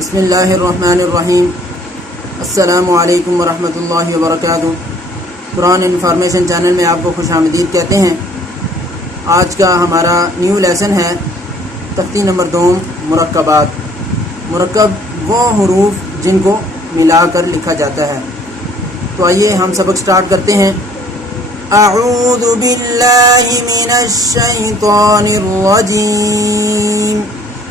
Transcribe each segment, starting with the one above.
बिस्मिल्लाहिर्रहमानिर्रहीम। अस्सलामु अलैकुम वरहमतुल्लाहि वबरकातुहू। कुरान इन्फॉर्मेशन चैनल में आपको खुशामदीद कहते हैं। आज का हमारा न्यू लेसन है तख्ती नंबर 2 मुरक्कबात। मुरक्कब वो हुरूफ जिनको मिलाकर लिखा जाता है। तो आइए हम सबक स्टार्ट करते हैं। अऊज़ु बिल्लाहि मिनश शैतानिर रजीम।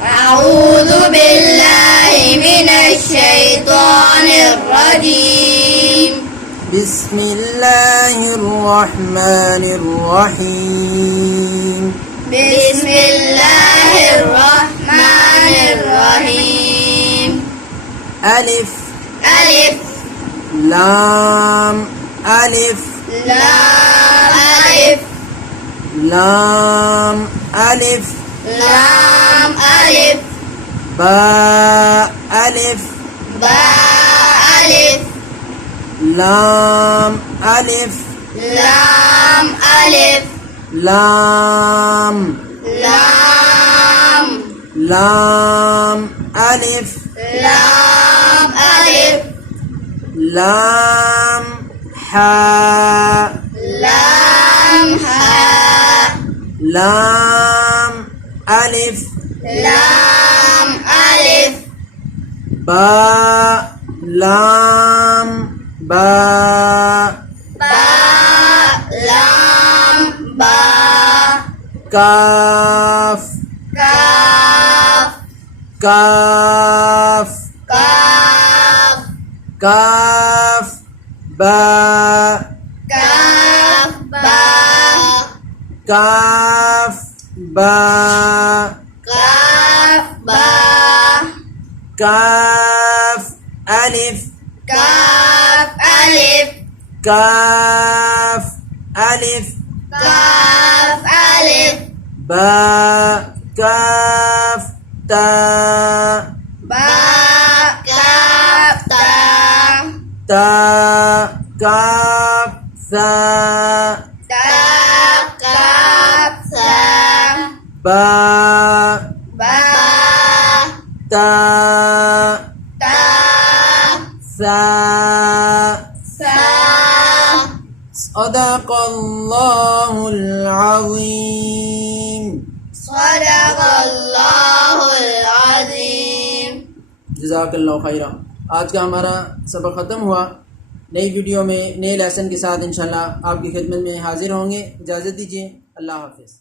अऊज़ु बिल्लाहि मिनश शैतानिर रजीम। बिस्मिल्लाहिर रहमानिर रहीम। बिस्मिल्लाहिर रहमानिर रहीम। अलिफ अलिफ लाम अलिफ लाम अलिफ लाम अलिफ लाम अलिफ बा अलिफ बा अलिफ लाम अलिफ लाम अलिफ लाम लाम लाम अलिफ लाम अलिफ लाम हा लाम हा लाम अलिफ लाम अलिफ बा लाम बा बा लाम बा काफ काफ काफ काफ काफ बा काफ बा काफ बा काफ बा काफ अलिफ काफ अलिफ काफ अलिफ काफ अलिफ बा काफ ता बा काफ ता ता काफ सा ता काफ सा बा बा ता ता सा सा सदक़ल्लाहुल अज़ीम। सदक़ल्लाहुल अज़ीम। जज़ाकल्लाहु खैरा। आज का हमारा सबक ख़त्म हुआ। नई वीडियो में नए लेसन के साथ इंशाल्लाह आपकी खिदमत में हाजिर होंगे। इजाज़त दीजिए। अल्लाह हाफ़िज़।